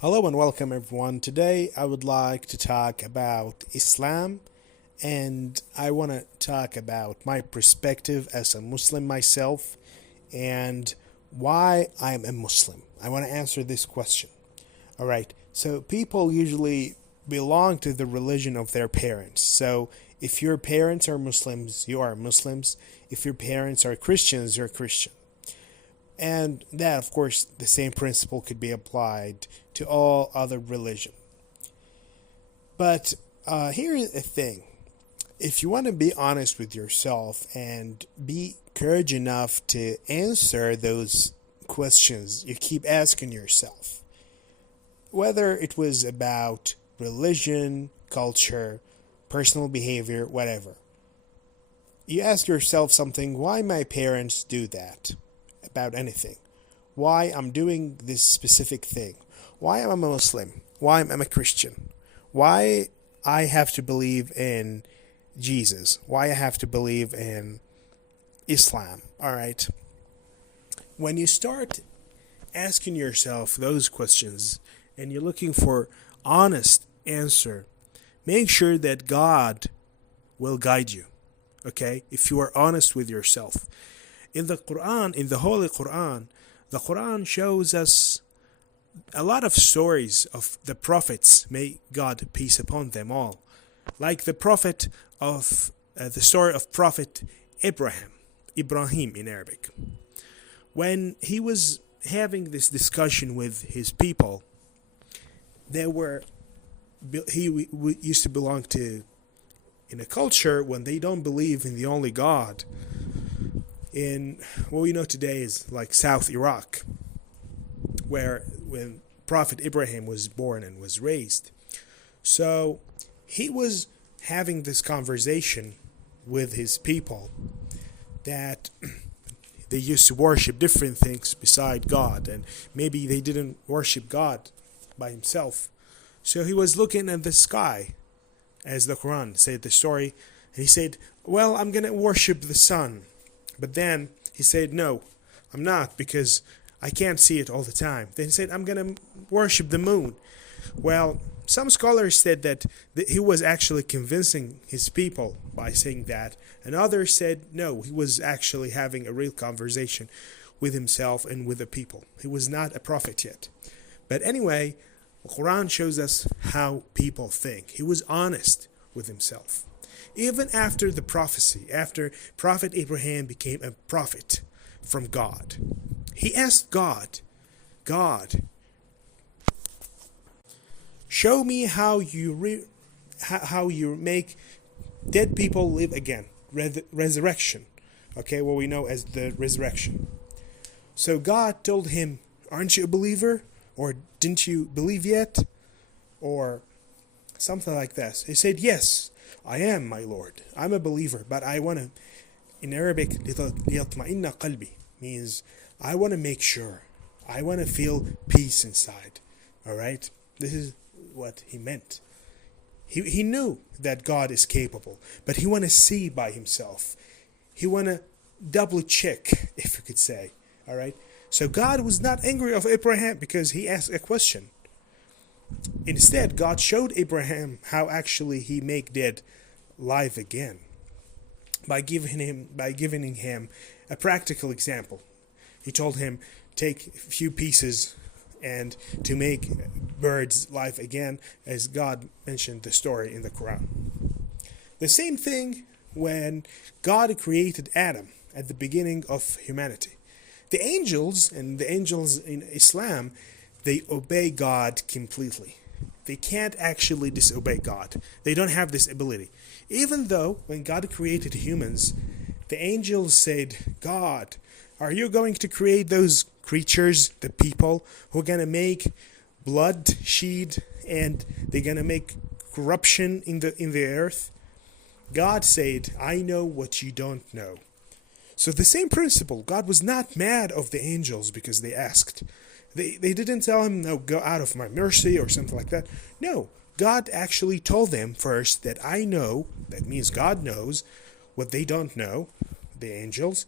Hello and welcome everyone. Today I would like to talk about Islam and I want to talk about my perspective as a Muslim myself and why I'm a Muslim. I want to answer this question. All right. So people usually belong to the religion of their parents. So if your parents are Muslims, you are Muslims. If your parents are Christians, you're Christian. And that, of course, the same principle could be applied to all other religion. But here is the thing. If you want to be honest with yourself and be courage enough to answer those questions you keep asking yourself, whether it was about religion, culture, personal behavior, whatever, you ask yourself something, why my parents do that? About anything. Why I'm doing this specific thing. Why I'm a Muslim. Why I'm a Christian. Why I have to believe in Jesus. Why I have to believe in Islam. Alright. When you start asking yourself those questions and you're looking for honest answer, make sure that God will guide you. Okay? If you are honest with yourself. In the Quran, in the Holy Quran, the Quran shows us a lot of stories of the prophets, may God peace upon them all. Like the prophet of, the story of Prophet Ibrahim in Arabic. When he was having this discussion with his people, he used to belong to, in a culture when they don't believe in the only God, in what we know today is like South Iraq, where when Prophet Ibrahim was born and was raised. So he was having this conversation with his people that they used to worship different things beside God, and maybe they didn't worship God by himself. So he was looking at the sky, as the Quran said the story, and he said, well, I'm going to worship the sun. But then he said, no, I'm not, because I can't see it all the time. Then he said, I'm going to worship the moon. Well, some scholars said that he was actually convincing his people by saying that. And others said, no, he was actually having a real conversation with himself and with the people. He was not a prophet yet. But anyway, the Quran shows us how people think. He was honest with himself. Even after the prophecy, after Prophet Abraham became a prophet from God, he asked God, show me how you make dead people live again, resurrection. Okay, what we know as the resurrection. So God told him, aren't you a believer? Or didn't you believe yet? Or something like this. He said, yes, I am, my Lord. I'm a believer, but I want to, in Arabic, لِيَطْمَئِنَّ قَلْبِي means I want to make sure. I want to feel peace inside. Alright? This is what he meant. He knew that God is capable, but he want to see by himself. He want to double check, if you could say. Alright? So God was not angry of Abraham because he asked a question. Instead, God showed Abraham how actually he make dead live again by giving him a practical example. He told him, take a few pieces and to make birds live again, as God mentioned the story in the Quran. The same thing when God created Adam at the beginning of humanity. The angels in Islam, they obey God completely. They can't actually disobey God. They don't have this ability. Even though when God created humans, the angels said, God, are you going to create those creatures, the people, who are going to make blood shed and they're going to make corruption in the earth? God said, I know what you don't know. So the same principle, God was not mad of the angels because they asked. They didn't tell him, no, go out of my mercy or something like that. No, God actually told them first that I know, that means God knows what they don't know, the angels.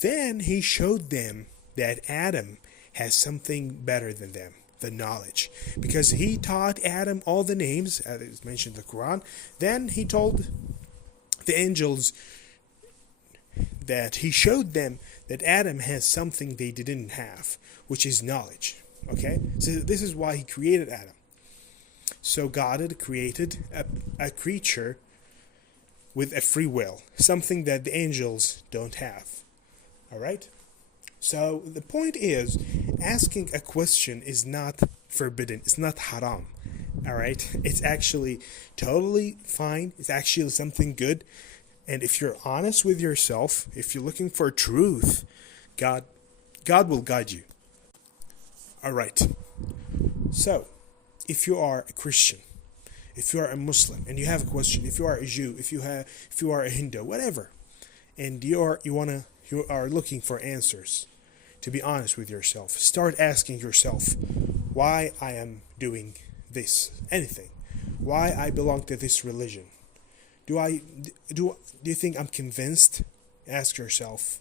Then he showed them that Adam has something better than them. the knowledge, because he taught Adam all the names, as is mentioned in the Quran. Then he told the angels that he showed them that Adam has something they didn't have, which is knowledge. Okay, so this is why he created Adam. So God had created a creature with a free will, something that the angels don't have. All right? So the point is, asking a question is not forbidden. It's not haram. All right? It's actually totally fine. It's actually something good. And if you're honest with yourself, if you're looking for truth, God will guide you. All right. So, if you are a Christian, if you are a Muslim and you have a question, if you are a Jew, if you are a Hindu, whatever, and you are looking for answers, to be honest with yourself, start asking yourself why I am doing this, anything, why I belong to this religion. Do you think I'm convinced? Ask yourself,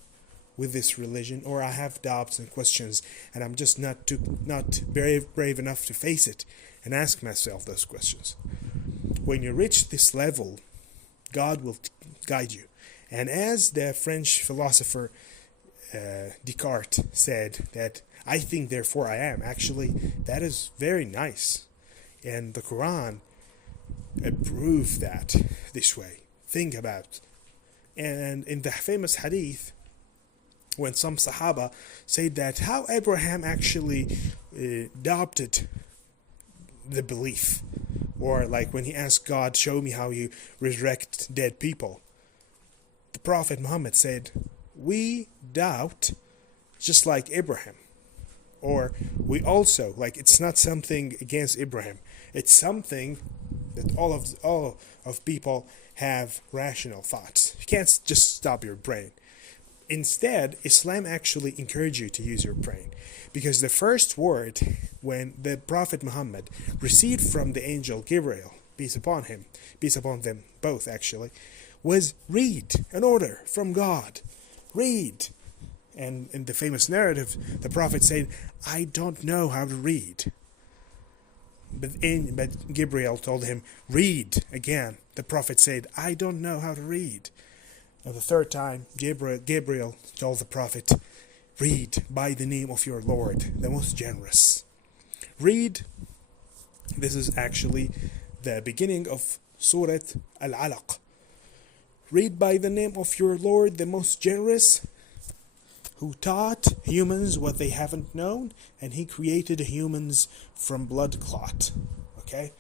with this religion, or I have doubts and questions, and I'm just not brave enough to face it and ask myself those questions. When you reach this level, God will guide you. And as the French philosopher Descartes said, that I think therefore I am, actually that is very nice, and the Quran proved that this way. Think about. And in the famous hadith, when some Sahaba said that how Abraham actually adopted the belief, or like when he asked God, show me how you resurrect dead people, the Prophet Muhammad said, we doubt just like Abraham. Or we also, like, it's not something against Abraham, it's something that all of people have rational thoughts. You can't just stop your brain. Instead, Islam actually encourages you to use your brain, because the first word when the Prophet Muhammad received from the angel Gabriel, peace upon him, peace upon them both actually, was read, an order from God. Read. And in the famous narrative, the Prophet said, I don't know how to read. But Gabriel told him, read again. The Prophet said, I don't know how to read. And the third time, Gabriel told the Prophet, read by the name of your Lord, the most generous. Read. This is actually the beginning of Surah Al-Alaq. Read by the name of your Lord, the most generous, who taught humans what they haven't known, and he created humans from blood clot. Okay?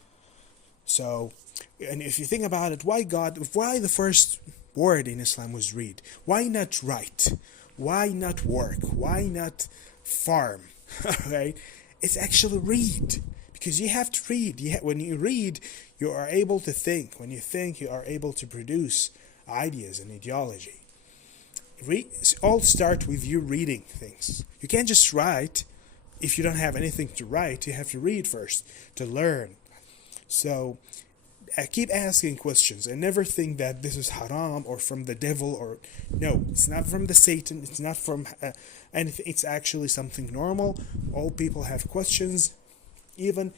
So, and if you think about it, why the first word in Islam was read? Why not write? Why not work? Why not farm? Right? It's actually read. Because you have to read. When you read, you are able to think. When you think, you are able to produce ideas and ideology. All start with you reading things. You can't just write if you don't have anything to write. You have to read first to learn. So I keep asking questions and never think that this is haram or from the devil, or no, it's not from the Satan, it's not from anything. It's actually something normal. All people have questions. Even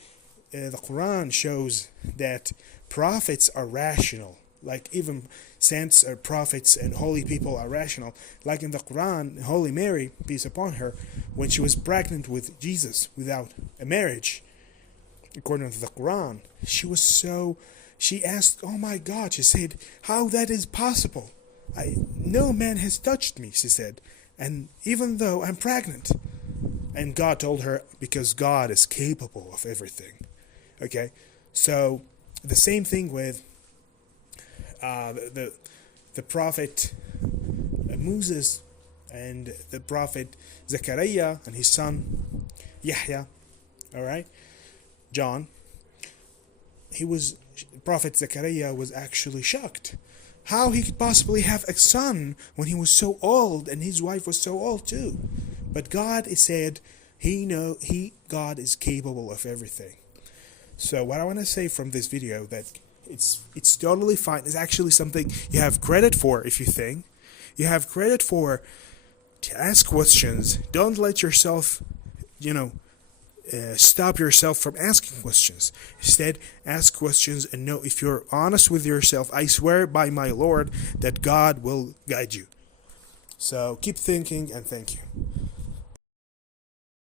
the Quran shows that prophets are rational. Like even saints or prophets and holy people are rational. Like in the Quran, Holy Mary, peace upon her, when she was pregnant with Jesus without a marriage, according to the Quran, she asked, oh my God, she said, how that is possible? No man has touched me, she said, and even though I'm pregnant. And God told her, because God is capable of everything. Okay, so the same thing with the prophet Moses and the prophet Zechariah and his son Yahya. All right, John. Prophet Zechariah was actually shocked. How he could possibly have a son when he was so old and his wife was so old too. But God said, God is capable of everything. So what I want to say from this video, that it's totally fine. It's actually something you have credit for. If you think you have credit for, to ask questions. Don't let yourself stop yourself from asking questions. Instead, ask questions and know, if you're honest with yourself, I swear by my Lord that God will guide you. So keep thinking, and thank you.